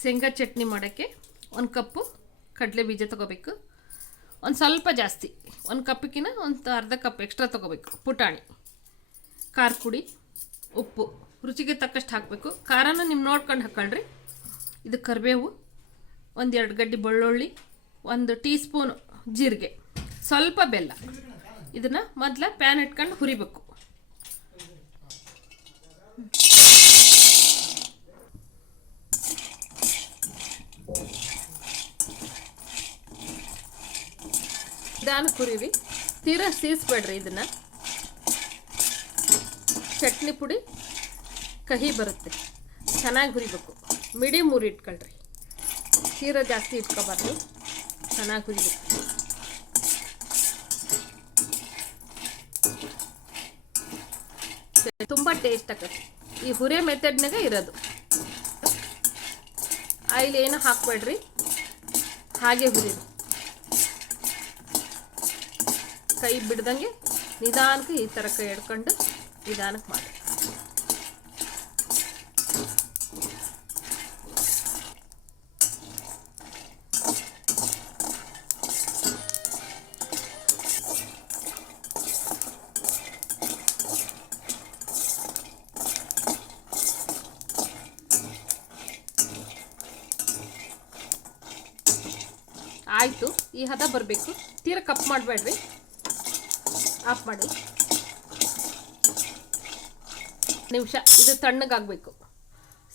ಶೇಂಗಾ ಚಟ್ನಿ ಮಾಡೋಕ್ಕೆ 1 ಕಪ್ಪು ಕಡಲೆ ಬೀಜ ತೊಗೋಬೇಕು. ಒಂದು ಸ್ವಲ್ಪ ಜಾಸ್ತಿ, 1 ಕಪ್ಪಿಗಿನ ಒಂದು ಅರ್ಧ ಕಪ್ ಎಕ್ಸ್ಟ್ರಾ ತೊಗೋಬೇಕು. ಪುಟಾಣಿ, ಖಾರ ಪುಡಿ, ಉಪ್ಪು ರುಚಿಗೆ ತಕ್ಕಷ್ಟು ಹಾಕಬೇಕು. ಖಾರನ ನೀವು ನೋಡ್ಕೊಂಡು ಹಾಕ್ಕೊಳ್ರಿ. ಇದು ಕರಿಬೇವು, 1-2 ಗಡ್ಡೆ ಬೆಳ್ಳುಳ್ಳಿ, 1 ಟೀ ಸ್ಪೂನ್ ಜೀರಿಗೆ, ಸ್ವಲ್ಪ ಬೆಲ್ಲ. ಇದನ್ನು ಮೊದಲ ಪ್ಯಾನ್ ಇಟ್ಕೊಂಡು ಹುರಿಬೇಕು. ನಿಧಾನಕ್ಕೆ ಹುರಿರಿ, ತೀರಾ ಸೀಸ್ಬೇಡ್ರಿ. ಇದನ್ನು ಚಟ್ನಿ ಪುಡಿ ಕಹಿ ಬರುತ್ತೆ, ಚೆನ್ನಾಗಿ ಹುರಿಬೇಕು. ಮೀಡಿಯಮ್ ಉರಿ ಇಟ್ಕೊಳ್ರಿ, ತೀರಾ ಜಾಸ್ತಿ ಇಟ್ಕೋಬಾರ್ದು, ಚೆನ್ನಾಗಿ ಹುರಿಬೇಕು. ತುಂಬ ಟೇಸ್ಟ್ ಆಗತ್ತೆ. ಈ ಹುರಿ ಮೆಥಡ್ನಾಗ ಇರೋದು. ಆಯಿಲ್ ಏನು ಹಾಕ್ಬೇಡ್ರಿ, ಹಾಗೆ ಹುರಿರಿ. ಕೈ ಬಿಡ್ದಂಗೆ ನಿಧಾನಕ್ಕೆ ಈ ಥರ ಕೈ ಹಿಡ್ಕೊಂಡು ನಿಧಾನಕ್ಕೆ ಮಾಡಿ. ಆಯಿತು, ಈ ಹದ ಬರಬೇಕು. ತೀರಾ ಕಪ್ ಮಾಡಬೇಡ್ರಿ, ಆಫ್ ಮಾಡಿ. ನಿಮಿಷ ಇದು ತಣ್ಣಗಾಗಬೇಕು.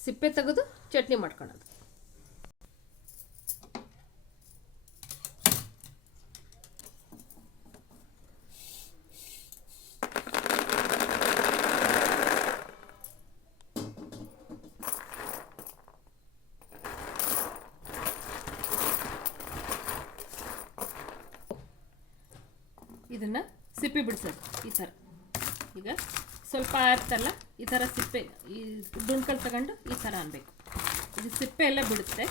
ಸಿಪ್ಪೆ ತೆಗೆದು ಚಟ್ನಿ ಮಾಡ್ಕೊಳ್ಳೋದು. ಇದನ್ನು ಸಿಪ್ಪೆ ಬಿಡಿಸೋದು ಈ ಥರ. ಈಗ ಸ್ವಲ್ಪ ಇರ್ತಲ್ಲ, ಈ ಥರ ಸಿಪ್ಪೆ ಈ ದುಣ್ಕಲ್ ತಗೊಂಡು ಈ ಥರ ಅನ್ಬೇಕು. ಇದು ಸಿಪ್ಪೆ ಎಲ್ಲ ಬಿಡುತ್ತೆ.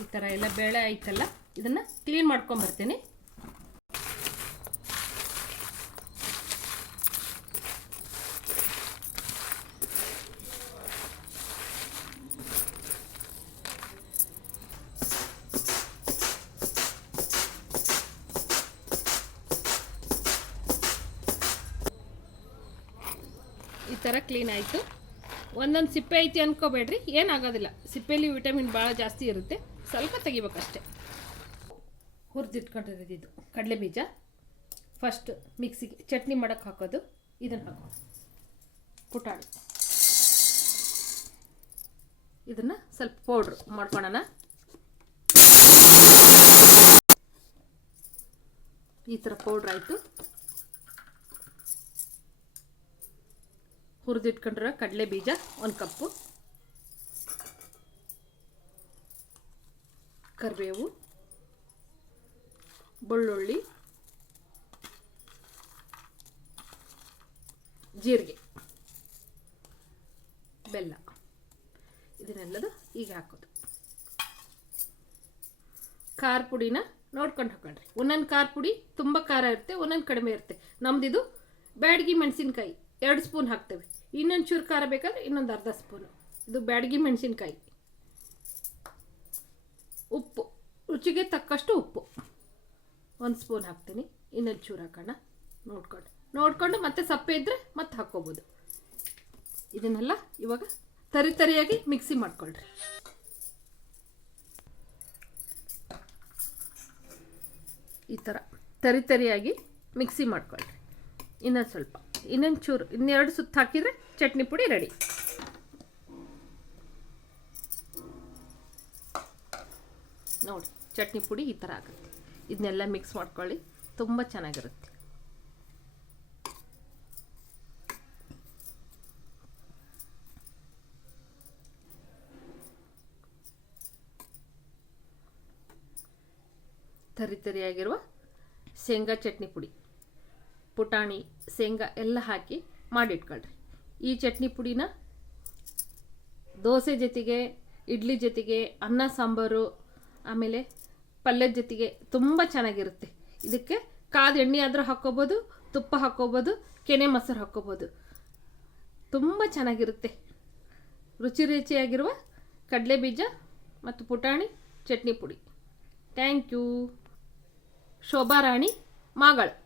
ಈ ಥರ ಎಲ್ಲ ಬೇಳೆ ಆಯ್ತಲ್ಲ, ಇದನ್ನು ಕ್ಲೀನ್ ಮಾಡ್ಕೊಂಬರ್ತೀನಿ. ಈ ಥರ ಕ್ಲೀನ್ ಆಯಿತು. ಒಂದೊಂದು ಸಿಪ್ಪೆ ಐತಿ ಅನ್ಕೋಬೇಡ್ರಿ, ಏನಾಗೋದಿಲ್ಲ. ಸಿಪ್ಪೆಯಲ್ಲಿ ವಿಟಮಿನ್ ಭಾಳ ಜಾಸ್ತಿ ಇರುತ್ತೆ, ಸ್ವಲ್ಪ ತೆಗಿಬೇಕಷ್ಟೆ. ಹುರಿದಿಟ್ಕೊಂಡಿರೋದು ಇದು ಕಡಲೆ ಬೀಜ. ಫಸ್ಟ್ ಮಿಕ್ಸಿಗೆ ಚಟ್ನಿ ಮಾಡೋಕ್ಕೆ ಹಾಕೋದು. ಇದನ್ನು ಹಾಕೋ ಪುಟಾಣಿ. ಇದನ್ನು ಸ್ವಲ್ಪ ಪೌಡ್ರು ಮಾಡ್ಕೊಳ್ಳೋಣ. ಈ ಥರ ಪೌಡ್ರ್ ಆಯಿತು. ಹುರಿದಿಟ್ಕೊಂಡಿರೋ ಕಡಲೆ ಬೀಜ 1 ಕಪ್ಪು, ಕರಿಬೇವು, ಬೆಳ್ಳುಳ್ಳಿ, ಜೀರಿಗೆ, ಬೆಲ್ಲ, ಇದನ್ನೆಲ್ಲದು ಈಗ ಹಾಕೋದು. ಖಾರ ಪುಡಿನ ನೋಡ್ಕೊಂಡು ಹಾಕೊಂಡ್ರಿ. ಒಂದೊಂದು ಖಾರ ಪುಡಿ ತುಂಬ ಖಾರ ಇರುತ್ತೆ, ಒಂದೊಂದು ಕಡಿಮೆ ಇರುತ್ತೆ. ನಮ್ದಿದು ಬ್ಯಾಡಗಿ ಮೆಣಸಿನ್ಕಾಯಿ 2 ಸ್ಪೂನ್ ಹಾಕ್ತೇವೆ. ಇನ್ನೊಂದು ಚೂರು ಖಾರ ಬೇಕಾದ್ರೆ ಇನ್ನೊಂದು ಅರ್ಧ ಸ್ಪೂನು. ಇದು ಬ್ಯಾಡಗಿ ಮೆಣಸಿನ್ಕಾಯಿ. ಉಪ್ಪು ರುಚಿಗೆ ತಕ್ಕಷ್ಟು ಉಪ್ಪು 1 ಸ್ಪೂನ್ ಹಾಕ್ತೀನಿ. ಇನ್ನೊಂದು ಚೂರು ಹಾಕೋಣ, ನೋಡ್ಕೊಂಡು ಮತ್ತೆ ಸಪ್ಪೆ ಇದ್ದರೆ ಮತ್ತೆ ಹಾಕ್ಕೋಬೋದು. ಇದನ್ನೆಲ್ಲ ಇವಾಗ ತರಿಯಾಗಿ ಮಿಕ್ಸಿ ಮಾಡ್ಕೊಳ್ರಿ. ಈ ಥರ ತರಿಯಾಗಿ ಮಿಕ್ಸಿ ಮಾಡ್ಕೊಳ್ರಿ. ಇನ್ನೊಂದು ಸ್ವಲ್ಪ, ಇನ್ನೊಂದು ಚೂರು, 2 ಸುತ್ತು ಹಾಕಿದರೆ ಚಟ್ನಿ ಪುಡಿ ರೆಡಿ. ನೋಡಿ, ಚಟ್ನಿ ಪುಡಿ ಈ ಥರ ಆಗುತ್ತೆ. ಇದನ್ನೆಲ್ಲ ಮಿಕ್ಸ್ ಮಾಡ್ಕೊಳ್ಳಿ, ತುಂಬ ಚೆನ್ನಾಗಿರುತ್ತೆ. ತರಿಯಾಗಿರುವ ಶೇಂಗಾ ಚಟ್ನಿ ಪುಡಿ ಪುಟಾಣಿ ಶೇಂಗಾ ಎಲ್ಲ ಹಾಕಿ ಮಾಡಿಟ್ಕೊಳ್ರಿ. ಈ ಚಟ್ನಿ ಪುಡಿನ ದೋಸೆ ಜೊತೆಗೆ, ಇಡ್ಲಿ ಜೊತೆಗೆ, ಅನ್ನ ಸಾಂಬಾರು, ಆಮೇಲೆ ಪಲ್ಯದ ಜೊತೆಗೆ ತುಂಬ ಚೆನ್ನಾಗಿರುತ್ತೆ. ಇದಕ್ಕೆ ಕಾದ ಎಣ್ಣೆ ಆದರೂ ಹಾಕ್ಕೋಬೋದು, ತುಪ್ಪ ಹಾಕ್ಕೋಬೋದು, ಕೆನೆ ಮೊಸರು ಹಾಕ್ಕೋಬೋದು. ತುಂಬ ಚೆನ್ನಾಗಿರುತ್ತೆ. ರುಚಿ ರುಚಿಯಾಗಿರುವ ಕಡಲೆ ಬೀಜ ಮತ್ತು ಪುಟಾಣಿ ಚಟ್ನಿ ಪುಡಿ. Thank you. ಶೋಭಾ ರಾಣಿ ಮಾಗಳು.